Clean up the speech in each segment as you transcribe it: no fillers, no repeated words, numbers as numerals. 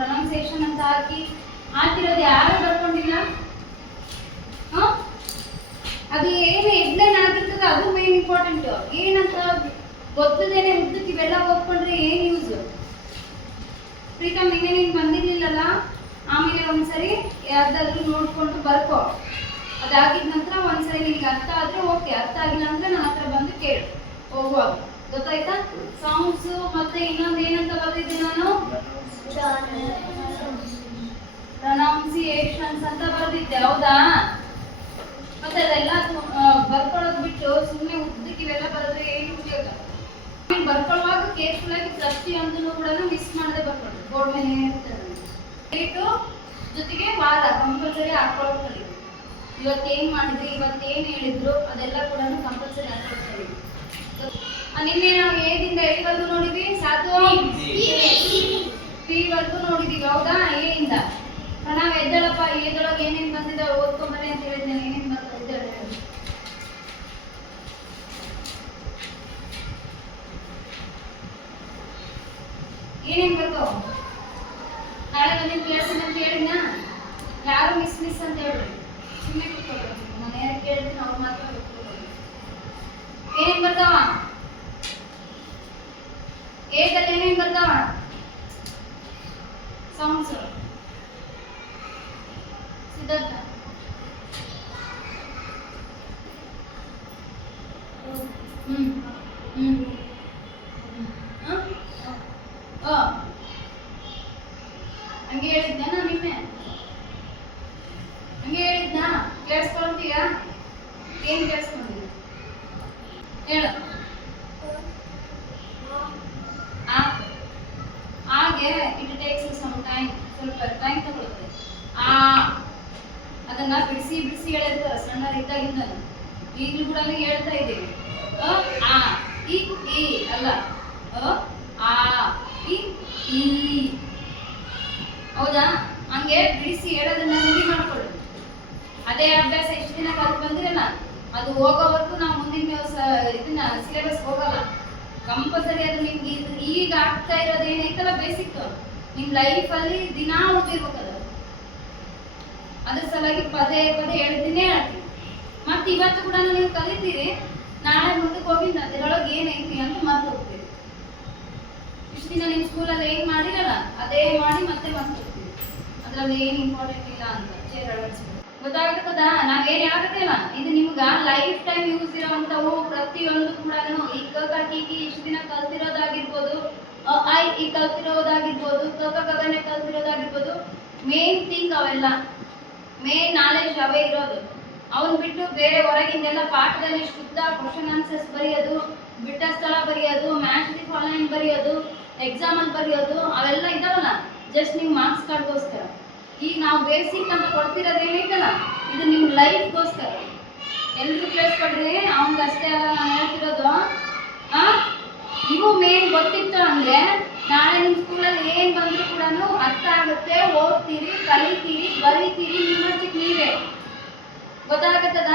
Pronunciation ಅಂತ ಹಾಕಿ ಹಾಕಿರೋದು ಯಾರು ಬರ್ಕೊಂಡಿಲ್ಲ. ಅದು ಏನು ಹೆಡ್ಲೈನ್ ಆಗಿರ್ತದೆ ಅದು ಮೇನ್ ಇಂಪಾರ್ಟೆಂಟ್. ಏನಂತ ಗೊತ್ತದೇನೆ ಉದ್ದಕ್ಕೆ ಇವೆಲ್ಲ ಓದ್ಕೊಂಡ್ರೆ ಏನು ಯೂಸ್? ಪ್ರೀತಮ್ ನಿನ್ನೆ ನೀನು ಬಂದಿರ್ಲಿಲ್ಲಲ್ಲ, ಆಮೇಲೆ ಒಂದ್ಸರಿ ಯಾವ್ದಾದ್ರು ನೋಡ್ಕೊಂಡು ಬರ್ಕೋ. ಅದಾಗಿದ ನಂತರ ಒಂದ್ಸರಿ ನಿನಗೆ ಅರ್ಥ ಆದ್ರೆ ಓಕೆ, ಅರ್ಥ ಆಗಿಲ್ಲ ಅಂದ್ರೆ ನನ್ನ ಹತ್ರ ಬಂದು ಕೇಳು ಹೋಗುವಾಗ. ಗೊತ್ತಾಯ್ತಾ? ಸಾಂಗ್ಸ್ ಮತ್ತೆ ಇನ್ನೊಂದು ಏನಂತ ಬರ್ತಿದ್ದೆ ನಾನು, ಪ್ರೊನೌನ್ಸಿಯೇಷನ್ಸ್ ಅಂತ ಬರ್ದಿದ್ದೆ, ಹೌದಾ? ಮತ್ತೆ ಅದೆಲ್ಲ ಬರ್ಕೊಳ್ಳೋದು ಬಿಟ್ಟು ಸುಮ್ಮನೆ ಉದ್ದಕ್ಕೆ ಇವೆಲ್ಲ ಬರೆದ್ರೆ ಏನು ಉಪಯೋಗ? ಬರ್ಕೊಳ್ಳುವಾಗ ಕೇರ್ಫುಲ್ ಆಗಿ ಪ್ರತಿಯೊಂದನ್ನು ಕೂಡ ಮಿಸ್ ಮಾಡದೆ ಬರ್ಕೊಳ್ಳಿ. ಬೋರ್ಡ್ ಮೇಲೆ ಏನಿರ್ತದೆ ಡೇಟು ಜೊತೆಗೆ ವಾರ ಕಂಪಲ್ಸರಿ ಹಾಕೊಳ್ಳೋದು ಕಲಿ. ಇವತ್ತೇನು ಮಾಡಿದ್ರಿ, ಇವತ್ತೇನು ಹೇಳಿದ್ರು ಅದೆಲ್ಲ ಕೂಡ ಕಂಪಲ್ಸರಿ ಹಾಕೊಳ್ಳೋದು ಕಲಿ. ನಿನ್ನೆ ನಾವು ಏದಿಂದ ಎಲ್ಲಿವರೆಗೂ ನೋಡಿದ್ವಿ? ಸಾಧು ಪಿ ವರೆಗೂ ನೋಡಿದೀವಿ, ಹೌದಾ? ಎ ಇಂದ ನಾವು ಎದ್ದೇಳಪ್ಪ, ಎದೊಳಗೆ ಏನೇನು ಬಂದಿದೆ ಓದ್ಕೊಂಬರಿ ಅಂತ ಹೇಳಿದ್ದೇನೆ. ಏನೇನು ಬಂದ ಎದ್ದೇಳ, ಏನೇನು ಬರ್ತಾವ? ನಾಳೆ ಬಂದಿದ್ದು ಕೇಳ್ತೀನಿ ಅಂತ ಹೇಳಿದ್ನ? ಯಾರು ಮಿಸ್ ಅಂತ ಹೇಳ್ರಿ, ಸುಮ್ಮನೆ ಕೂತ್ಕೊಳ್ರಿ. ನಾನು ಯಾರು ಕೇಳ್ತೀನಿ ಅವ್ರು ಮಾತ್ರ ಕೂತ್ಕೊಳ್ರಿ. ಏನೇನು ಬರ್ತಾವ? ಏದಲ್ಲಿ ಏನೇನು ಬರ್ತಾವ? ಸಾಂಗ್ಸ್. ಸಿದ್ಧಾರ್ಥ ಹಂಗೆ ಹೇಳಿದ್ನ ನಾನು ನಿನ್ನೆ? ಹಂಗೆ ಹೇಳಿದ್ನ? ಕೇಳಿಸ್ಕೊಳ್ತೀಯ? ಏನ್ ಕೇಳಿಸ್ಕೊಂಡಿದ್ಯ ಹೇಳು. ಹಾಗೆ ಇಟ್ ಟೇಕ್ಸ್ ಸಮ್ ಟೈಮ್, ಸ್ವಲ್ಪ ಟೈಮ್ ತಗೊಳುತ್ತೆ. ಅದನ್ನ ಬಿಡಿಸಿ ಬಿಡಿಸಿ ಹೇಳಿರ್ತಾರೆ ಸಣ್ಣರಿದ್ದಾಗಿಂದ. ಈಗಲೂ ಕೂಡ ಹೇಳ್ತಾ ಇದ್ದೀವಿ. ಆ ಇ ಈ ಅಲ್ಲ, ಆ ಇ ಈ, ಹೌದಾ? ಹಂಗೆ ಬಿಡಿಸಿ ಹೇಳೋದನ್ನ ರೂಢಿ ಮಾಡ್ಕೊಳ್ಳಿ. ಅದೇ ಅಭ್ಯಾಸ ಇಷ್ಟು ದಿನ ಕಲ್ತು ಬಂದಿರಲ್ಲ, ಅದು ಹೋಗೋವರೆಗೂ ನಾವು ಮುಂದಿನ ಇದನ್ನ ಸಿಲೆಬಸ್ ಹೋಗಲ್ಲ. ಕಂಪಲ್ಸರಿ ಅದು ನಿಮ್ಗೆ ಈಗ ಆಗ್ತಾ ಇರೋದು ಏನೈತಲ್ಲ ಬೇಸಿಕ್, ನಿಮ್ ಲೈಫಲ್ಲಿ ದಿನಾ ಓದಿರ್ಬೇಕದ. ಅದ್ರ ಸಲುವಾಗಿ ಪದೇ ಪದೇ ಹೇಳ್ತೀನಿ ಹೇಳ್ತೀನಿ. ಮತ್ತೆ ಇವತ್ತು ಕೂಡ ನೀವು ಕಲಿತೀರಿ, ನಾಳೆ ಮುಂದಕ್ಕೆ ಹೋಗಿದ್ದ ಅದರೊಳಗೆ ಏನೈತಿ ಅಂತ ಮರ್ತು ಹೋಗ್ತೀರಿ. ಇಷ್ಟು ದಿನ ನಿಮ್ಮ ಸ್ಕೂಲಲ್ಲಿ ಏನು ಮಾಡಿರಲ್ಲ ಅದೇ ಮಾಡಿ ಮತ್ತೆ ಮರ್ತು ಹೋಗ್ತೀರಿ. ಅದ್ರಲ್ಲಿ ಏನು ಇಂಪಾರ್ಟೆಂಟ್ ಇಲ್ಲ ಅಂತ ಚೇರ್ ಅಳವಡಿಸ್ಬೇಕು. ಗೊತ್ತಾಗ್ತದ? ನಾವೇನು ಹೇಳಕತ್ತಿಲ್ಲ, ಇದು ನಿಮ್ಗೆ ಲೈಫ್ ಟೈಮ್ ಯೂಸ್ ಇರೋವಂಥವು ಪ್ರತಿಯೊಂದು ಕೂಡ. ಈ ಕೀಕಿ ಇಷ್ಟು ದಿನ ಕಲ್ತಿರೋದಾಗಿರ್ಬೋದು, ಐ ಈ ಕಲ್ತಿರೋದಾಗಿರ್ಬೋದು, ಕಗನೆ ಕಲ್ತಿರೋದಾಗಿರ್ಬೋದು, ಮೇನ್ ಥಿಂಗ್ ಅವೆಲ್ಲ ಮೇನ್ ನಾಲೆಜ್ ಅವೇ ಇರೋದು. ಅವನ್ ಬಿಟ್ಟು ಬೇರೆ ಹೊರಗಿಂದೆಲ್ಲ ಪಾಠದಲ್ಲಿ ಶುದ್ಧ ಕ್ವಶನ್ ಆನ್ಸರ್ಸ್ ಬರೆಯೋದು, ಬಿಟ್ಟ ಸ್ಥಳ ಬರೆಯೋದು, ಮ್ಯಾಚ್ ದಿ ಫಾಲೋಯಿಂಗ್ ಬರೆಯೋದು, ಎಕ್ಸಾಮಲ್ಲಿ ಬರೆಯೋದು, ಅವೆಲ್ಲ ಇದಾವಲ್ಲ ಜಸ್ಟ್ ನೀವು ಮಾರ್ಕ್ಸ್ ಕಾರ್ಡ್ಗೋಸ್ಕರ. ಈಗ ನಾವು ಬೇಸಿಕ್ ಅಂತ ಕೊಡ್ತಿರೋದು ಏನೈತಲ್ಲ ಇದು ನಿಮ್ಮ ಲೈಫ್ಗೋಸ್ಕರ. ಎಲ್ರು ಕೇಳಿಸ್ಕೊಡ್ರಿ, ಅವನಿಗಷ್ಟೇ ಅಲ್ಲ ನಾನು ಹೇಳ್ತಿರೋದು. ಇವು ಮೇನ್ ಗೊತ್ತಿತ್ತು ಅಂದ್ರೆ ನಾಳೆ ನಿಮ್ಮ ಸ್ಕೂಲಲ್ಲಿ ಏನು ಬಂದರೂ ಕೂಡ ಅರ್ಥ ಆಗುತ್ತೆ, ಓದ್ತೀರಿ, ಕಲಿತೀರಿ, ಬರೀತೀರಿ, ನಿಮ್ಮಷ್ಟಕ್ಕೆ ನೀವೇ. ಗೊತ್ತಾಗತ್ತದ?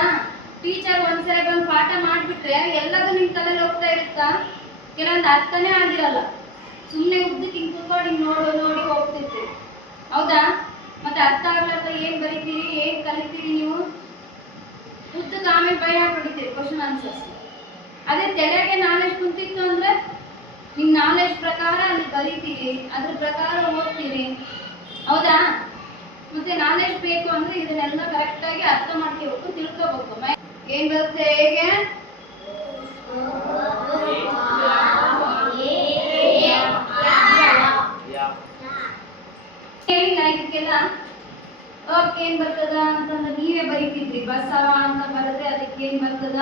ಟೀಚರ್ ಒಂದ್ಸರಿ ಬಂದು ಪಾಠ ಮಾಡಿಬಿಟ್ರೆ ಎಲ್ಲದೂ ನಿಮ್ಮ ತಲೆಯಲ್ಲಿ ಹೋಗ್ತಾ ಇರುತ್ತಾ? ಕೆಲವೊಂದು ಅರ್ಥನೇ ಆಗಿರಲ್ಲ. ಸುಮ್ಮನೆ ಉದ್ದಕ್ಕೆ ಹಿಂಗೆ ಕುತ್ಕೊಂಡು ಹಿಂಗೆ ನೋಡಿ ಹೋಗ್ತಿರ್ತೀರಿ, ಹೌದಾ? ಮತ್ತೆ ಅರ್ಥ ಆಗ್ಲಾರ್ದ ಏನು ಬರೀತೀರಿ, ಏನು ಕಲಿತೀರಿ ನೀವು? ಉದ್ದಕ್ಕೆ ಆಮೇಲೆ ಭಯ ಹೊಡಿತೀರಿ ಕ್ವಶನ್ ಆನ್ಸರ್ಸ್. ಅದೇ ತೆರೆಗೆ ನಾಲೆಜ್ ಕುಂತಿತ್ತು ಅಂದ್ರೆ ನಿಮ್ಮ ನಾಲೆಜ್ ಪ್ರಕಾರ ಅಲ್ಲಿ ಬರೀತೀರಿ, ಅದ್ರ ಪ್ರಕಾರ ಓದ್ತೀರಿ, ಹೌದಾ? ಮತ್ತೆ ನಾಲೆಜ್ ಬೇಕು ಅಂದ್ರೆ ಇದನ್ನೆಲ್ಲ ಕರೆಕ್ಟಾಗಿ ಅರ್ಥ ಮಾಡ್ಕೋಬೇಕು, ತಿಳ್ಕೋಬೇಕು. ಏನ್ ಬರುತ್ತೆ ಹೇಗೆ? ಇದಕ್ಕೆಲ್ಲ ಏನ್ ಬರ್ತದ ಅಂತಂದ್ರೆ ನೀವೇ ಬರೀತಿದ್ರಿ. ಬಸವ ಅಂತ ಬರೆದ್ರೆ ಅದಕ್ಕೆ ಏನ್ ಬರ್ತದ?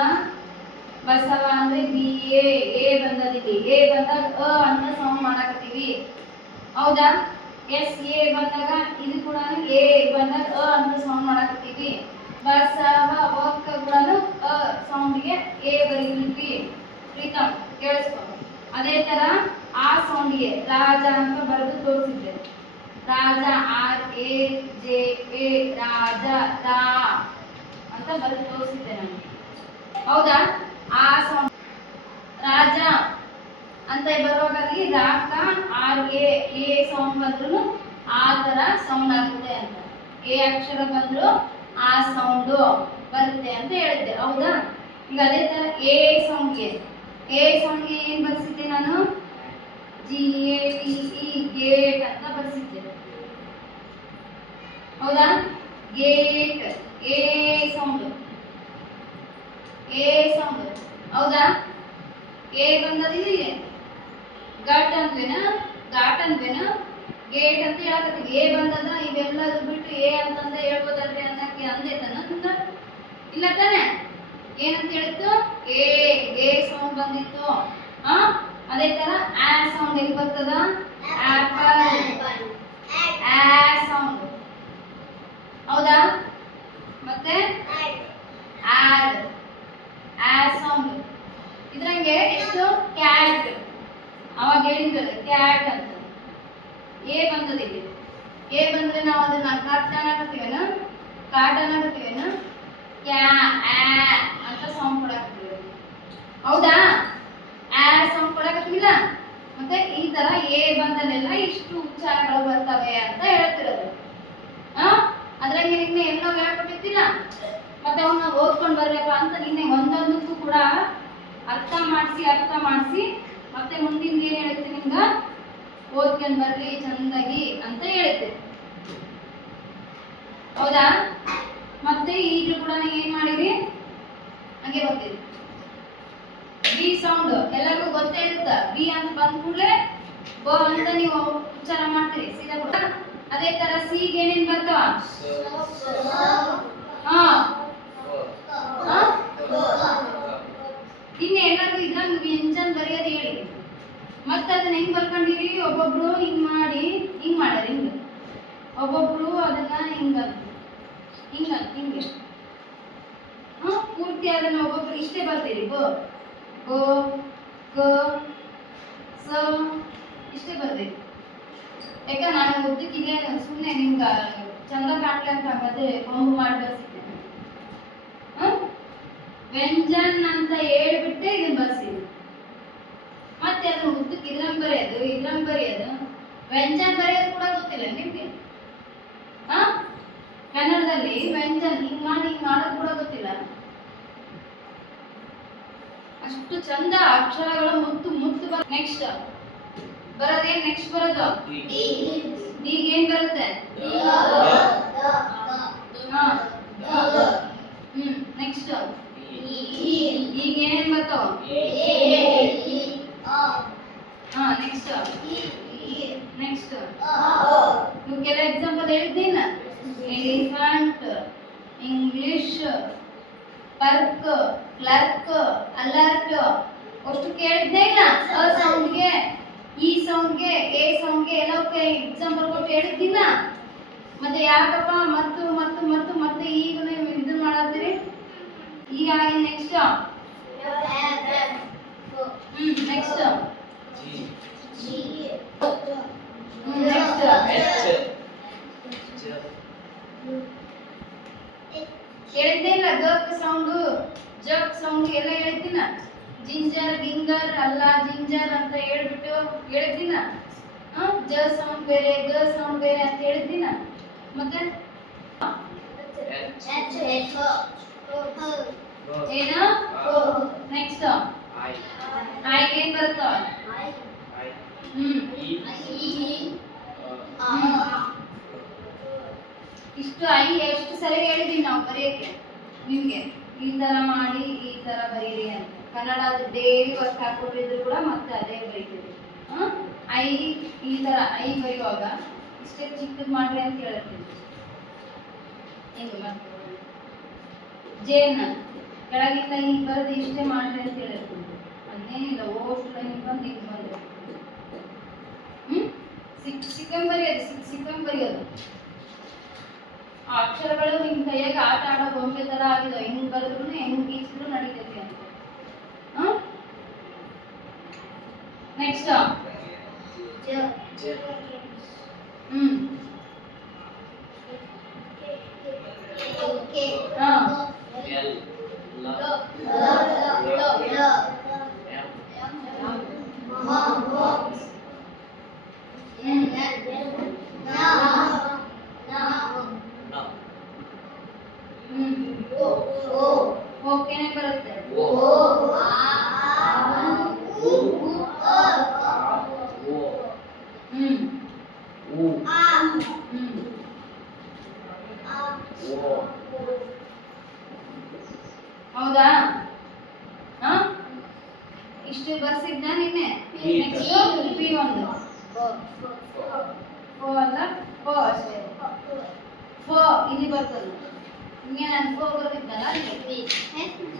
ಬಸವ ಅಂದ್ರೆ ಬಿ ಎ ಬಂದದಿದೆ. ಎ ಬಂದಾಗ ಅಂತ ಸೌಂಡ್ ಮಾಡಕತ್ತೀವಿ, ಹೌದಾ? ಎಸ್ ಎ ಬಂದಾಗ ಇದು ಕೂಡ ಎ ಬಂದಾಗ ಅಂತ ಸೌಂಡ್ ಮಾಡಕತ್ತೀವಿ. ಬಸವ ಒಕ್ಕ ಕೂಡ ಸೌಂಡ್ಗೆ ಎ ಬರೀತೀವಿ. ಪ್ರೀತಮ್ ಕೇಳಿಸ್ಕೊ. ಅದೇ ತರ ಆ ಸೌಂಡ್ಗೆ ರಾಜ ಅಂತ ಬರೆದು ತೋರಿಸಿದ್ದೆ. ರಾಜ RAJA ರಾಜ ರಾ ಅಂತ ಬರೆದು ತೋರಿಸಿದ್ದೆ ನಾನು, ಹೌದಾ? ಆ ಸೌಂಡ್ ರಾಜ ಅಂತ ಬರುವಾಗ ರಾಕ RA ಸೌಂಡ್ ಬಂದ್ರು ಆ ತರ ಸೌಂಡ್ ಆಗುತ್ತೆ ಅಂತ. ಎ ಅಕ್ಷರ ಬಂದ್ರು ಆ ಸೌಂಡು ಬರುತ್ತೆ ಅಂತ ಹೇಳಿದ್ದೆ, ಹೌದಾ? ಈಗ ಅದೇ ತರ ಎ ಸೌಂಡ್ಗೆ ಏನ್ ಬರ್ಸಿದ್ದೆ ನಾನು? GATE ಗೇಟ್ ಅಂತ ಬರ್ಸಿದ್ದೆ, ಹೌದಾ? ಗೇಟ್ ಎ ಸೌಂಡ್ ಹೌದಾ? ಎ ಬಂದದಿಲ್ಲ, ಘಾಟ್ ಅಂದ್ವೇನ ಗೇಟ್ ಅಂತ ಹೇಳಕತ್ತೀವಿ. ಎ ಬಂದದ, ಇವೆಲ್ಲದು ಬಿಟ್ಟು ಎ ಅಂತಂದ ಹೇಳ್ಬೋದಲ್ರಿ ಅನ್ನಕ್ಕೆ ಅಂದೈತನ? ಇಲ್ಲ ತಾನೆ? ಏನಂತ ಹೇಳಿತ್ತು? ಎ ಸೌಂಡ್ ಬಂದಿತ್ತು. ಅದೇ ತರ ಆ ಸೌಂಡ್ ಎಲ್ಲಿ ಬರ್ತದ? ಆಪಲ್ ಆ ಸೌಂಡ್, ಹೌದಾ? ಮತ್ತೆ ಆಡ್ ಆ ಸೌಂಡ್. ಇದ್ರಂಗೆ ಎಷ್ಟು? ಕ್ಯಾಟ್, ಅವಾಗ ಹೇಳಿದ್ರಲ್ಲ ಕ್ಯಾಟ್ ಅಂತ. ಎ ಬಂದದ, ಇಲ್ಲಿ ಎ ಬಂದ್ರೆ ನಾವು ಅದನ್ನ ಕಾಟ್ ಅನ್ನಕತ್ತೀವೇನ? ಕ್ಯಾ ಆ ಅಂತ ಸೌಂಡ್ ಕೊಡಕತ್ತೀವಿ, ಹೌದಾ? ಆ ಸೌಂಡ್ ಕೊಡಕತ್ತೀವಿಲ್ಲ. ಮತ್ತೆ ಈ ತರ ಎ ಬಂದಲ್ಲೆಲ್ಲ ಇಷ್ಟು ಉಚ್ಚಾರಗಳು ಬರ್ತವೆ ಅಂತ ಹೇಳ್ತಿರೋದು. ಅದ್ರಾಗೆ ನಿನ್ನೆ ಎಲ್ಲೋ ಹೇಳ್ಕೊಟ್ಟಿರ್ತಿಲ್ಲ, ಮತ್ತೆ ಅವನ್ನ ಓದ್ಕೊಂಡು ಬರ್ಬೇಕ ಅಂತ ನಿನ್ನೆ ಒಂದೊಂದಕ್ಕೂ ಕೂಡ ಅರ್ಥ ಮಾಡಿಸಿ ಮತ್ತೆ ಮುಂದಿನ ಏನ್ ಹೇಳುತ್ತೆ ನಿಮ್ಗ? ಓದ್ಕೊಂಡು ಬರ್ರಿ ಚಂದಾಗಿ ಅಂತ ಹೇಳುತ್ತೆ, ಹೌದಾ? ಮತ್ತೆ ಈಗಲೂ ಕೂಡ ಏನ್ ಮಾಡಿರಿ? ಹಂಗೆ ಬರ್ತೀರಿ. ಬಿ ಸೌಂಡ್ ಎಲ್ಲರಿಗೂ ಗೊತ್ತೇ ಇರುತ್ತೆ. ಬಿ ಅಂತ ಬಂದ ಕೂಡಲೇ ಬ ಅಂತ ನೀವು ಉಚ್ಚಾರ ಮಾಡ್ತೀರಿ ಸೀದಾ ಕೂಡ. ಅದೇ ತರ ಸಿ ಗೆ ಏನೇನ್ ಬರ್ತಾವ? ಇನ್ನು ಎಲ್ಲರಿಗೂ ಇದ್ರಂಗ ವ್ಯಂಜನ ಬರೆಯೋದು ಹೇಳಿ. ಮತ್ತೆ ಅದನ್ನ ಹೆಂಗ್ ಬರ್ಕೊಂಡಿರಿ? ಒಬ್ಬೊಬ್ರು ಹಿಂಗ್ ಮಾಡಿ ಹಿಂಗ್ ಮಾಡ್ಯಾರ, ಹಿಂಗ ಒಬ್ಬೊಬ್ರು ಅದನ್ನ ಹಿಂಗೆ ಪೂರ್ತಿ ಅದನ್ನ ಒಬ್ಬೊಬ್ರು ಇಷ್ಟೇ ಬರ್ತೀರಿ. ಗೋ ಗ ಸ ಇಷ್ಟೇ ಬರ್ತೀರಿ. ಯಾಕ ನಾನು ಉದ್ದಕ್ಕಿದೆ ಸುಮ್ಮನೆ ನಿಮ್ಗೆ ಚಂದ ಕಾಣ್ಲಿ ಅಂತ ಮತ್ತೆ ಕೊಂಬು ಮಾಡಿ ಬರ್ಸಿದ್ದೇನೆ. ವ್ಯಂಜನ್ ಅಂತ ಹೇಳ್ಬಿಟ್ಟೆ ಇದನ್ನ ಬರ್ಸಿದ್ವಿ. ಮತ್ತೆ ಅದನ್ನ ಉದ್ದಕ್ಕೆ ಇದ್ರಂಗ್ ಬರೆಯೋದು ವ್ಯಂಜನ್ ಬರೆಯೋದು ಕೂಡ ಗೊತ್ತಿಲ್ಲ ನಿಮ್ಗೆ? ಕನ್ನಡದಲ್ಲಿ ವ್ಯಂಜನ್ ಹಿಂಗ್ ಮಾಡೋದು ಕೂಡ ಗೊತ್ತಿಲ್ಲ. ಅಷ್ಟು ಚಂದ ಅಕ್ಷರಗಳು ಮುತ್ತು ನೆಕ್ಸ್ಟ್ ಬರೋದೇನ್? ನೆಕ್ಸ್ಟ್ ಬರೋದು ಈಗ ಏನ್ ಬರುತ್ತೆ? ನೆಕ್ಸ್ಟ್ ಈಗ ಏನೇನ್ ಬರ್ತಾವ? ನೆಕ್ಸ್ಟ್ ನೀವು ಕೆಲ ಎಕ್ಸಾಂಪಲ್ ಹೇಳಿದ್ದೀನ. Elephant, English, perk, clerk, alert ಅಷ್ಟು ಕೇಳಿದ್ದೇ ಇಲ್ಲ. ಅ ಸೌಂಡ್ಗೆ, ಈ ಸೌಂಡ್ಗೆ, ಎ ಸೌಂಡ್ಗೆ ಎಲ್ಲವಕ್ಕೆ ಎಕ್ಸಾಂಪಲ್ ಕೊಟ್ಟು ಹೇಳಿದ್ದಿಲ್ಲ. ಮತ್ತೆ ಯಾಕಪ್ಪ ಮತ್ತೆ ಈಗ ನೀವು ಇದನ್ನ ಮಾಡತ್ತೀರಿ? ಈಗ ನೆಕ್ಸ್ಟ್ ನೆಕ್ಸ್ಟ್ ಹೇಳಿದ್ದೇ ಇಲ್ಲ. ಗಕ್ ಸೌಂಡು, ಜಕ್ ಸೌಂಡ್ ಎಲ್ಲ ಹೇಳಿದ್ದೀನ. ಜಿಂಜರ್, ಗಿಂಗರ್ ಅಲ್ಲ ಜಿಂಜರ್ ಅಂತ ಹೇಳ್ಬಿಟ್ಟು ಹೇಳಿದ್ದೀನ. ಜ ಸೌಂಡ್ ಬೇರೆ, ಗ ಸೌಂಡ್ ಬೇರೆ ಅಂತ ಹೇಳಿದ್ದೀನ. ಮತ್ತೆ ಏನು? ನೆಕ್ಸ್ಟ್ ಐ ಏನ್ ಬರುತ್ತೋ? ಇಷ್ಟು ಐ ಎಷ್ಟು ಸರಿ ಹೇಳಿದೀವಿ ನಾವು ಬರೆಯಕ್ಕೆ ನಿಮ್ಗೆ. ಈ ತರ ಮಾಡಿ ಈ ತರ ಬರೀರಿ ಅಂತ. ಕನ್ನಡ ಡೈಲಿ ವರ್ಕ್ ಹಾಕೊಂಡಿದ್ರು ಕೂಡ ಮತ್ತೆ ಅದೇ ಬರೀತೀವಿ. ಐ ಈ ತರ ಐ ಬರೆಯುವಾಗ ಇಷ್ಟೇ ಚಿಕ್ಕದ್ ಮಾಡ್ರಿ ಅಂತ ಹೇಳ್ತೀವಿ. ಹಿಂಗೆ ಮಾಡ್ತೀವಿ. ಜೇನ ಕೆಳಗಿಂದ ಹಿಂಗೆ ಬರೋದು ಇಷ್ಟೇ ಮಾಡ್ರಿ ಅಂತ ಹೇಳಿರ್ತೀವಿ. ಅದೇನಿಲ್ಲ, ಓಷ್ಟು ಹಿಂಗೆ ಬಂದು ಹಿಂಗೆ ಬಂದು ಸಿಕ್ಕಂಗ್ ಬರೆಯೋದು. ಆ ಅಕ್ಷರಗಳು ನಿಮ್ ಕೈಯಾಗ ಆಟ ಆಡೋ ಗೊಂಬೆ ತರ ಆಗಿದೆ. ಹೆಂಗ್ ಬರೆದ್ರು ಹೆಂಗ್ ಗೀಚಿದ್ರು ನಡೀತೈತಿ ಅಂತ. ನೆಕ್ಸ್ಟ್ ಫೋ ಅಲ್ಲ ಫೋ ಅಷ್ಟೇ ಫೋ ಇಲ್ಲಿ ಬರ್ತದೆ ಹಿಂಗೆ ನಾನು ಫೋ ಬರ್ತಿದ್ದಲ್ಲ ಅಲ್ಲಿ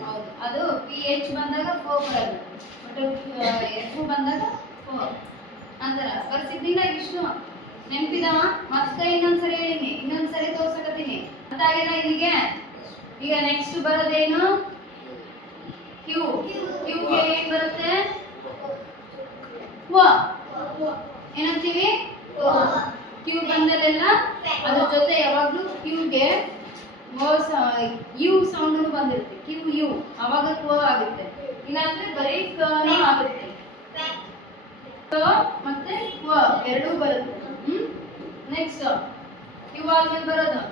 ಹೌದು ಅದು ಪಿ ಎಚ್ ಬಂದಾಗ ಫೋ ಬರೋದು ಬಟ್ ಎಫ್ ಬಂದಾಗ ಫೋ ಅಂತಾರ ಬರ್ಸಿದ್ದಿಲ್ಲ ಇಷ್ಟು ನೆನಪಿದವ ಮತ್ತೆ ಇನ್ನೊಂದ್ಸರಿ ಹೇಳಿನಿ ಇನ್ನೊಂದ್ಸರಿ ತೋರ್ಸಕತ್ತೀನಿ ಅಂತ ಆಗ್ಯದ ಇಲ್ಲಿಗೆ ಈಗ ನೆಕ್ಸ್ಟ್ ಬರೋದೇನು ಕ್ಯೂ ಕ್ಯೂಗೆ ಏನ್ ಬರುತ್ತೆ ವ ಏನಂತೀವಿ ಕ್ಯೂ ಬಂದಲೆಲ್ಲ ಅದ್ರ ಜೊತೆ ಯಾವಾಗ್ಲೂ ಕ್ಯೂಗೆ ಯು ಸೌಂಡ್ ಬಂದಿರುತ್ತೆ ಕ್ಯೂ ಯು ಅವಾಗ ಕ ಆಗುತ್ತೆ ಇಲ್ಲಾಂದ್ರೆ ಬರೀ ಕನೂ ಆಗುತ್ತೆ ಕ ಮತ್ತೆ ವ ಎರಡೂ ಬರುತ್ತೆ ನೆಕ್ಸ್ಟ್ ಕ್ಯೂ ಆದ್ಮೇಲೆ ಬರೋದು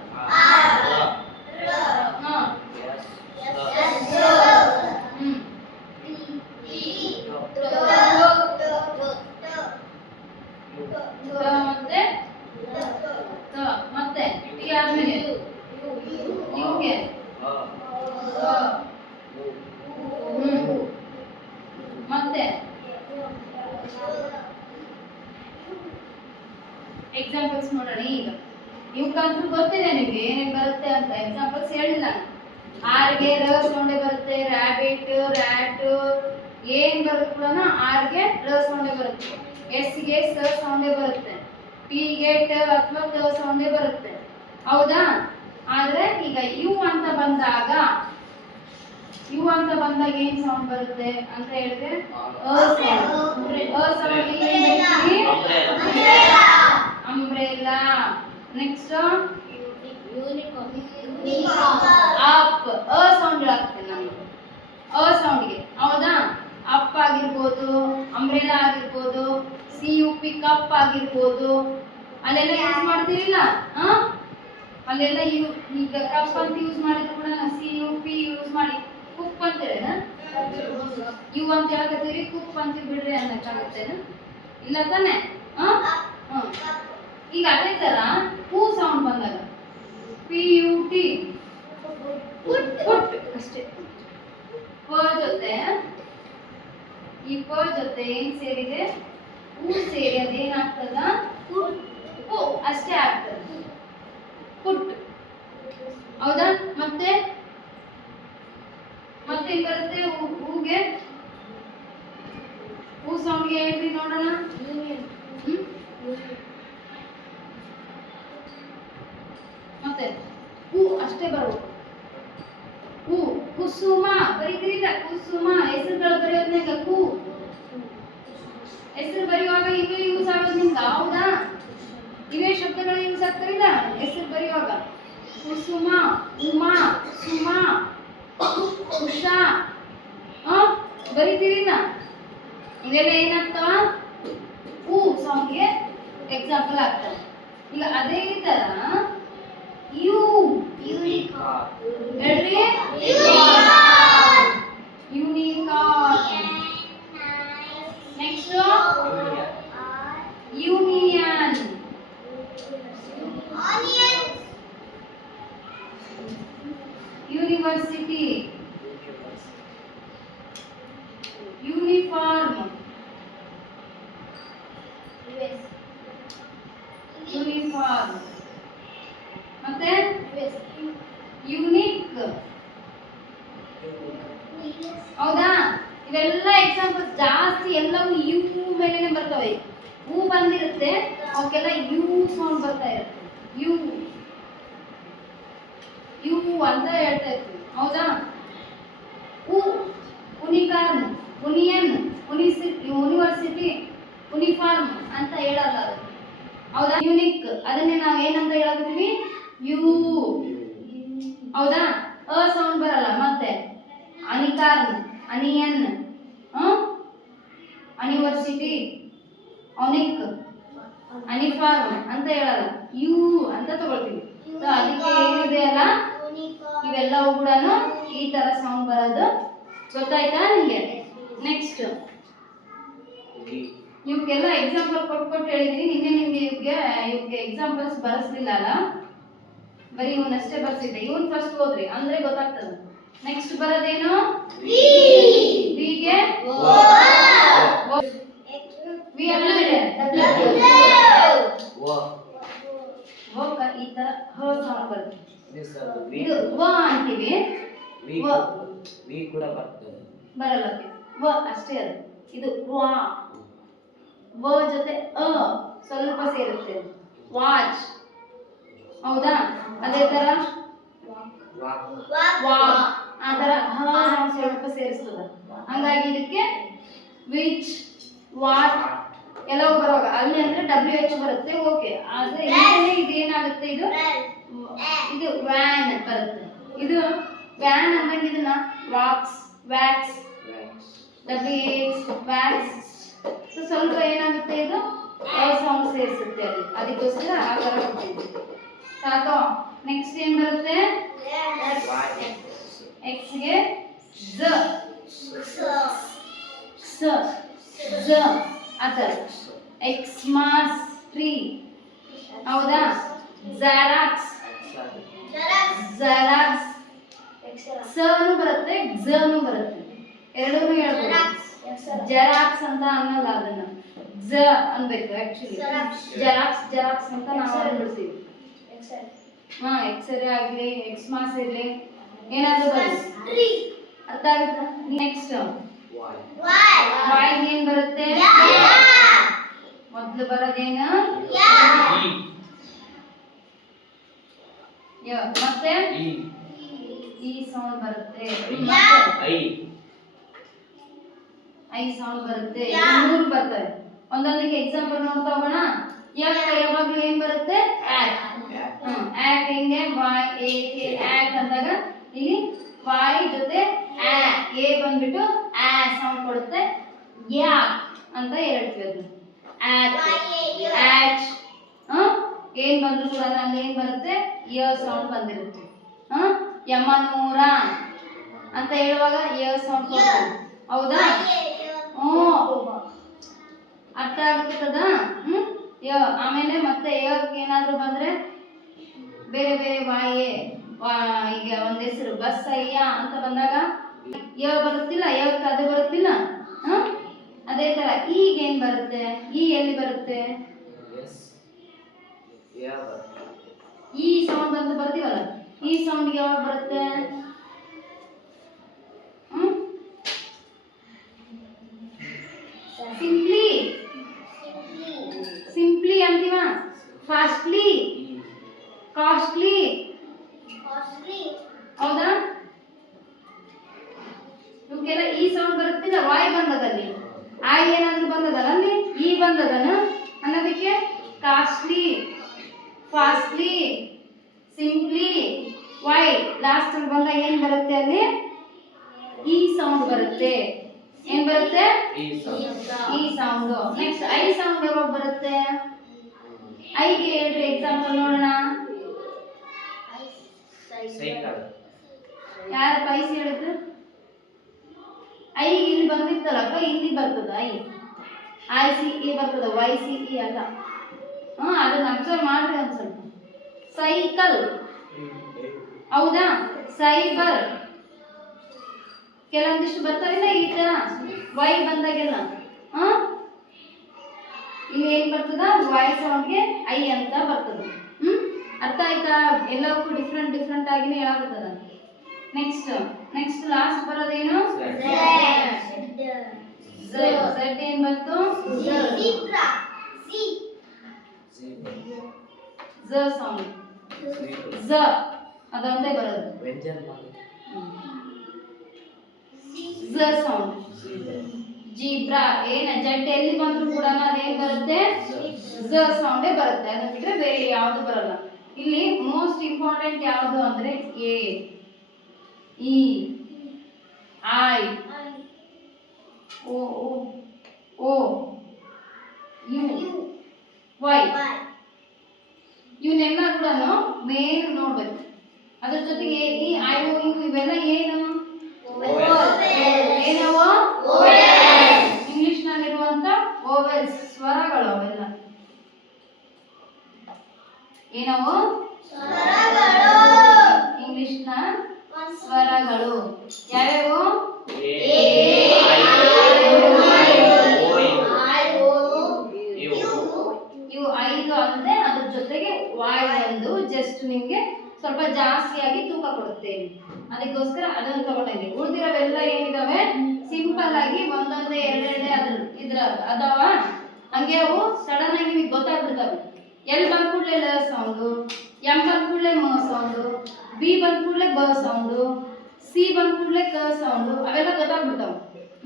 ಮತ್ತೆ ಟಿ ಆದ್ಮೇಲೆ ಯುಗೆ ಮತ್ತೆ ಎಕ್ಸಾಂಪಲ್ಸ್ ನೋಡೋಣ ಈಗ ಇವಕ್ಕಂತೂ ಗೊತ್ತಿದೆ ನಿಮ್ಗೆ ಏನೇನ್ ಬರುತ್ತೆ ಅಂತ ಎಕ್ಸಾಂಪಲ್ಸ್ ಹೇಳಿಲ್ಲ ಆರ್ಗೆ ರ ಸೌಂಡೆ ಬರುತ್ತೆ ರ್ಯಾಬಿಟ್ ರ್ಯಾಟ್ ಏನ್ ಬರುತ್ತೆ ಕೂಡ ಆರ್ಗೆ ರ ಸೌಂಡೆ ಬರುತ್ತೆ ಎಸ್ಗೆ ಸ ಸೌಂಡೆ ಬರುತ್ತೆ ಟಿಗೆ ಟ ಅಥವಾ ತ ಸೌಂಡೆ ಬರುತ್ತೆ ಹೌದಾ ಆದ್ರೆ ಈಗ ಯು ಅಂತ ಬಂದಾಗ ಏನ್ ಸೌಂಡ್ ಬರುತ್ತೆ ಅಂತ ಹೇಳಿದ್ರೆ ಅಂಬ್ರೆಲಾ ನೆಕ್ಸ್ಟ್ ಅಪ್ ಸೌಂಡ್ ಆಗ್ತದೆ ನಮ್ಗೆ ಸೌಂಡ್ಗೆ ಹೌದಾ ಅಪ್ ಆಗಿರ್ಬೋದು ಅಂಬ್ರೆಲಾ ಆಗಿರ್ಬೋದು ಸಿ ಯು ಪಿ ಕಪ್ ಆಗಿರ್ಬೋದು ಅಲ್ಲೆಲ್ಲ ಯೂಸ್ ಮಾಡ್ತೀವಿಲ್ಲ ಅಲ್ಲೆಲ್ಲ ಈಗ ಕಪ್ ಅಂತ ಯೂಸ್ ಮಾಡಿದ್ರು ಕೂಡ ಸಿ ಯು ಪಿ ಯೂಸ್ ಮಾಡಿ ಕುಪ್ ಅಂತೇಳಿ ಯು ಅಂತ ಹೇಳಕತ್ತೀವಿ ಕುಪ್ ಅಂತೀವಿ ಬಿಡ್ರಿ ಅನ್ನಕ್ಕಾಗತ್ತೇನ ಇಲ್ಲ ತಾನೆ ಈಗ ಅದೇ ತರ ಹೂ ಸೌಂಡ್ ಬಂದಾಗ ಪಿ ಯು ಟಿ ಪುಟ್ ಅಷ್ಟೇ ಪ ಜೊತೆ ಈ ಪ ಜೊತೆ ಏನ್ ಸೇರಿದೆ ಹೂ ಸೇರಿ ಅದೇನಾಗ್ತದ ಹೂ ಅಷ್ಟೇ ಆಗ್ತದೆ ಪುಟ್ ಹೌದಾ ಮತ್ತೆ ಮತ್ತೆ ಬರುತ್ತೆ ಹೂಗೆ ಹೂ ಸೌಂಡ್ಗೆ ಹೇಳ್ರಿ ನೋಡೋಣ ಮತ್ತೆ ಹೂ ಅಷ್ಟೇ ಬರೋದು ಹೂ ಕುಸುಮ ಬರೀತೀರಿಲ್ಲ ಕುಸುಮ ಹೆಸರುಗಳು ಬರೆಯೋದ್ನಾಗ ಹೂ ಹೆಸರು ಬರೆಯುವಾಗ ಇವೆ ಯೂಸ್ ಆಗೋದು ನಿಮ್ಗೆ ಹೌದಾ ಇವೇ ಶಬ್ದಗಳು ಯೂಸ್ ಆಗ್ತಾರಿಲ್ಲ ಹೆಸರು ಬರೆಯುವಾಗ ಕುಸುಮ ಉಮಾ ಸುಮಾ ಉಷಾ ಬರೀತೀರಿಲ್ಲ ಇವೆಲ್ಲ ಏನಾಗ್ತಾವ ಹೂ ಸೌಂಡ್ಗೆ ಎಕ್ಸಾಂಪಲ್ ಆಗ್ತವೆ ಈಗ ಅದೇ ತರ ಯು ಹೇಳ್ರಿ unicorn next union university uniform uniform ಮತ್ತೆ ಯೂನಿಕ್ ಹೌದಾ ಇವೆಲ್ಲ ಎಕ್ಸಾಂಪಲ್ಸ್ ಜಾಸ್ತಿ ಎಲ್ಲವೂ ಯು ಮೇಲೆನೆ ಬರ್ತವೆ ಹೂ ಬಂದಿರುತ್ತೆ ಅವಕ್ಕೆಲ್ಲ ಯು ಸೌಂಡ್ ಬರ್ತಾ ಇರುತ್ತೆ ಯು ಯು ಅಂತ ಹೇಳ್ತಾ ಇರ್ತೀವಿ ಹೌದಾ ಹೂ ಉನಿಕಾರ್ನ್ ಉನಿಯನ್ ಯೂನಿವರ್ಸಿಟಿ ಯೂನಿಫಾರ್ಮ್ ಅಂತ ಹೇಳಲ್ಲ ಅದು ಹೌದಾ ಯೂನಿಕ್ ಅದನ್ನೇ ನಾವು ಏನಂತ ಹೇಳತ್ತೀವಿ ಯು ಹೌದಾ ಸೌಂಡ್ ಬರಲ್ಲ ಮತ್ತೆ ಅನಿಕಾರ್ನ್ ಅನಿಯನ್ ಯೂನಿವರ್ಸಿಟಿ ಅನಿಕ್ ಅನಿಫಾರ್ಮ್ ಅಂತ ಹೇಳಲ್ಲ ಯು ಅಂತ ತಗೊಳ್ತೀವಿ ಅದಕ್ಕೆ ಏನಿದೆ ಅಲ್ಲ ಇವೆಲ್ಲವೂ ಕೂಡ ಈ ತರ ಸೌಂಡ್ ಬರೋದು ಗೊತ್ತಾಯ್ತಾ ನಿಮಗೆ ನೆಕ್ಸ್ಟ್ ಇವಕ್ಕೆಲ್ಲ ಎಕ್ಸಾಂಪಲ್ ಕೊಟ್ಟು ಹೇಳಿದೀನಿ ನಿನ್ನೆ ನಿಮ್ಗೆ ಇವಕ್ಕೆ ಎಕ್ಸಾಂಪಲ್ಸ್ ಬರೆಸಲಿಲ್ಲ ಅಲ್ಲ ಬರೀ ಇವನಷ್ಟೇ ಬರ್ಸಿದ್ದೆ ಇವನ್ ಫಸ್ಟ್ ಓದ್ರಿ ಅಂದ್ರೆ ಗೊತ್ತಾಗ್ತದೆ ನೆಕ್ಸ್ಟ್ ಬರೋದೇನು ವಿಗೆ ವಿ ಅಲ್ಲ ತರ ಹ ಸೌಂಡ್ ಬರುತ್ತೆ. This V ಇದು ವ ಅಂತೀವಿ. V ಕೂಡ ಬರ್ತದೆ. ಬರಲ್ಲ ವ ಅಷ್ಟೇ ಅದು. ಇದು ವಾ ವ ಜೊತೆ ಅ ಸ್ವಲ್ಪ ಸೇರುತ್ತೆ. ವಾಚ್ ಹೌದಾ? ಅದೇ ತರ ವಾ ಆ ತರ ಹ ಸೌಂಡ್ ಸ್ವಲ್ಪ ಸೇರಿಸ್ತದ. ಹಂಗಾಗಿ ಇದಕ್ಕೆ ವಿಚ್ ವಾಟ್ ಎಲ್ಲವೂ ಬರುವಾಗ ಅಲ್ಲಿ ಅಂದ್ರೆ WH ಬರುತ್ತೆ. ಓಕೆ, ಆದ್ರೆ ಇದು ಏನಾಗುತ್ತೆ, ಇದು ಇದು ವ್ಯಾನ್ ಬರುತ್ತೆ. ಇದು ವ್ಯಾನ್ ಅಂದಾಗ ಇದನ್ನ walks wax WH wax. So ಸ್ವಲ್ಪ ಏನಾಗುತ್ತೆ, ಇದು ಸೌಂಡ್ ಸೇರಿಸುತ್ತೆ ಅಲ್ಲಿ, ಅದಕ್ಕೋಸ್ಕರ ಆ ತರ ಕೊಟ್ಟಿದ್ವಿ. ಸಾಕು. ನೆಕ್ಸ್ಟ್ ಏನ್ ಬರುತ್ತೆ? ಎಕ್ಸ್ ಗೆ ಝ ಝ ಆ ಥರ. ಎಕ್ಸ್ಮಾಸ್ ಟ್ರೀ ಹೌದಾ? ಜೆರಾಕ್ಸ್ ಜೆರಾಕ್ಸ್ ಸನು ಬರುತ್ತೆ ಝನು ಬರುತ್ತೆ, ಎರಡೂ ಹೇಳ್ಬೋದು. ಜೆರಾಕ್ಸ್ ಅಂತ ಅನ್ನಲ್ಲ, ಅದನ್ನ ಝ ಅನ್ಬೇಕು ಆಕ್ಚುಲಿ. ಜೆರಾಕ್ಸ್ ಜೆರಾಕ್ಸ್ ಅಂತ ನಾವು ಅನ್ಬಿಡ್ತೀವಿ. ಹಾ, ಎಕ್ಸ್ರೇ ಆಗಲಿ ಎಕ್ಸ್ಮಾಸ್ ಇರಲಿ ಏನಾದರೂ ಬರುತ್ತೆ. ಅರ್ಥ ಆಗುತ್ತಾ? ನೆಕ್ಸ್ಟ್ ವಾಯ್ ಏನ್ ಬರುತ್ತೆ? ಮೊದಲು ಬರೋದೇನು? ಮತ್ತೆ ಈ ಸೌಂಡ್ ಬರುತ್ತೆ. ಐ ಸೌಂಡ್ ಬರುತ್ತೆ. ಮೂರು ಬರ್ತವೆ. ಒಂದೊಂದಕ್ಕೆ ಎಕ್ಸಾಂಪಲ್ ನೋಡ್ತಾ ಹೋಗೋಣ. ಯಾವಾಗಲೂ ಏನ್ ಬರುತ್ತೆ? ಆಕ್. ಆಕ್ ಹೆಂಗೆ? ವಾಯ್ ಎ ಕೆ ಆಕ್ ಅಂದಾಗ ಇಲ್ಲಿ ವಾಯ್ ಜೊತೆ ಎ ಬಂದ್ಬಿಟ್ಟು ಆ ಸೌಂಡ್ ಕೊಡುತ್ತೆ. ಯಾಕ್ ಅಂತ ಹೇಳ್ತೀವಿ. ಆಕ್ ಆಚ್ ಏನ್ ಬಂದ್ರು ಕೂಡ ಅಲ್ಲಿ ಏನ್ ಬರುತ್ತೆ? ಯ ಸೌಂಡ್ ಬಂದಿರುತ್ತೆ. ಯಮನೂರ ಅಂತ ಹೇಳುವಾಗ ಯ ಸೌಂಡ್ ಕೊಡ್ತೀವಿ. ಹೌದಾ? ಅರ್ಥ ಆಗ್ತದ? ಆಮೇಲೆ ಮತ್ತೆ ಏನಾದ್ರೂ ಬಂದ್ರೆ ಬೇರೆ ಬೇರೆ ವಾಯೆ, ಈಗ ಒಂದ್ ಹೆಸರು ಬಸ್ ಅಯ್ಯ ಅಂತ ಬಂದಾಗ ಬರುತ್ತಿಲ್ಲ, ಅದು ಬರುತ್ತಿಲ್ಲ. ಅದೇ ತರ ಈಗ ಏನ್ ಬರುತ್ತೆ? ಈ ಎಲ್ಲಿ ಬರುತ್ತೆ? ಈ ಸೌಂಡ್ ಬಂದು ಬರ್ತೀವಲ್ಲ, ಈ ಸೌಂಡ್ ಯಾವಾಗ ಬರುತ್ತೆ? ಸಿಂಪ್ಲಿ ಸಿಂಪ್ಲಿ ಅಂತೀವ. ಫಾಸ್ಟ್ಲಿ ಕಾಸ್ಟ್ಲಿ ಹೌದಾ? ಇವಕ್ಕೆಲ್ಲ ಈ ಸೌಂಡ್ ಬರುತ್ತಿಲ್ಲ. ವಾಯ್ ಬಂದದಲ್ಲಿ ಆ ಏನಾದ್ರೂ ಬಂದದಲ್ಲ, ಅಲ್ಲಿ ಈ ಬಂದದನ ಅನ್ನೋದಕ್ಕೆ costly fastly simply why last ಅಲ್ಲಿ ಬಂದಾಗ ಏನ್ ಬರುತ್ತೆ? ಅಲ್ಲಿ ಈ ಸೌಂಡ್ ಬರುತ್ತೆ. ಏನ್ ಬರುತ್ತೆ? ಈ ಸೌಂಡ್. ನೆಕ್ಸ್ಟ್ ಐ ಸೌಂಡ್ ಯಾವಾಗ ಬರುತ್ತೆ? ಐಗೆ ಹೇಳ್ರಿ ಎಕ್ಸಾಂಪಲ್ ನೋಡೋಣ. ಯಾರ ಪೈಸಿ ಹೇಳಿದ್ರು? ಐಗೆ ಇಲ್ಲಿ ಬಂದಿತ್ತಲ್ಲಪ್ಪ, ಇಲ್ಲಿ ಬರ್ತದ ಐ ಸಿ ಇ ಬರ್ತದ, ವೈ ಸಿ ಇ ಅಲ್ಲ. ಅದನ್ನ ಅಬ್ಸರ್ವ್ ಮಾಡ್ರಿ ಒಂದ್ ಸ್ವಲ್ಪ. ಸೈಕಲ್ ಹೌದಾ? ಸೈಬರ್ ಕೆಲವೊಂದಿಷ್ಟು ಬರ್ತಾವಿಲ್ಲ ಈ ತರ ವೈ ಬಂದಾಗೆಲ್ಲ. ಇಲ್ಲಿ ಏನ್ ಬರ್ತದ? ವೈ ಸೌಂಡ್ಗೆ ಐ ಅಂತ ಬರ್ತದ. ಅರ್ಥ ಆಯ್ತಾ? ಎಲ್ಲವಕ್ಕೂ ಡಿಫ್ರೆಂಟ್ ಡಿಫ್ರೆಂಟ್ ಆಗಿನೇ ಹೇಳಾಗುತ್ತದ. ನೆಕ್ಸ್ಟ್ ಲಾಸ್ಟ್ ಬರೋದೇನು? ಝೆಡ್ ಏನ್ ಬಂತು? ಝ ಸೌಂಡ್. ಝ ಅದೊಂದೇ ಬರೋದು. ಝ ಸೌಂಡ್. ಜೀಬ್ರಾ ಏನ ಜಡ್ ಎಲ್ಲಿ ಬಂದ್ರು ಕೂಡ ಅದೇನ್ ಬರುತ್ತೆ? ಝ ಸೌಂಡೇ ಬರುತ್ತೆ. ಅದನ್ನ ಬಿಟ್ರೆ ಬೇರೆ ಯಾವುದು ಬರಲ್ಲ. ಇಲ್ಲಿ ಮೋಸ್ಟ್ ಇಂಪಾರ್ಟೆಂಟ್ ಯಾವುದು ಅಂದ್ರೆ A E I O O U Y ಇವನ್ನೆಲ್ಲ ಕೂಡ ಮೇನ್ ನೋಡ್ಬೇಕು. ಅದ್ರ ಜೊತೆಗೆ A E I O U ಇವೆಲ್ಲ ಏನು? ಏನವ? ಇಂಗ್ಲಿಷ್ ನಲ್ಲಿರುವಂತ ಓವೆಲ್ಸ್, ಸ್ವರಗಳು ಅವೆಲ್ಲ. ಏನವು? ಇಂಗ್ಲಿಷ್ ನ ಸ್ವರಗಳು ಯಾವ್ಯಾವು? ಇವು 5 ಅಂದ್ರೆ ಅದ್ರ ಜೊತೆಗೆ ವಾಯ್ ಒಂದು, ಜ ಜಸ್ಟ್ ನಿಮಗೆ ಸ್ವಲ್ಪ ಜಾಸ್ತಿಯಾಗಿ ತೂಕ ಕೊಡುತ್ತೆ. ಅದಕ್ಕೋಸ್ಕರ ಅದನ್ನು ತಗೊಂಡಂಗೆ ಉಳಿದಿರೋವೆಲ್ಲ ಏನಿದಾವೆ ಸಿಂಪಲ್ ಆಗಿ ಒಂದೊಂದೇ ಎರಡೆರಡೆ ಇದ್ರ ಅದಾವ. ಹಂಗೆ ಅವು ಸಡನ್ ಆಗಿ ನಿಮಗೆ ಗೊತ್ತಾಗ್ಬಿಡ್ತವೆ. ಎಲ್ ಬಂದ ಕೂಡಲೇ ಲ ಸೌಂಡು, ಎಂ ಬಂದ ಕೂಡಲೇ ಮ ಸೌಂಡು, ಬಿ ಬಂದ ಕೂಡಲೇ ಬ ಸೌಂಡು, ಸಿ ಬಂದ ಕೂಡಲೇ ಕ ಸೌಂಡು, ಅವೆಲ್ಲ ಗೊತ್ತಾಗ್ಬಿಡ್ತಾವೆ.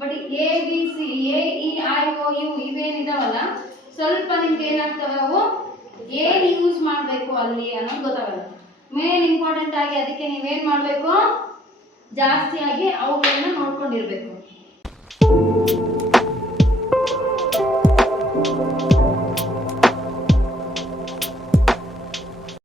But A B C A E I O U ಇವೇನಿದಾವಲ್ಲ ಸ್ವಲ್ಪ ನಿಮ್ಗೆ ಏನಾಗ್ತವೆ ಅವು ಏನು ಯೂಸ್ ಮಾಡಬೇಕು ಅಲ್ಲಿ ಅನ್ನೋದು ಗೊತ್ತಾಗಲ್ಲ. ಮೇನ್ ಇಂಪಾರ್ಟೆಂಟ್ ಆಗಿ ಅದಕ್ಕೆ ನೀವೇನು ಮಾಡಬೇಕು, ಜಾಸ್ತಿಯಾಗಿ ಅವುಗಳನ್ನ ನೋಡ್ಕೊಂಡಿರ್ಬೇಕು.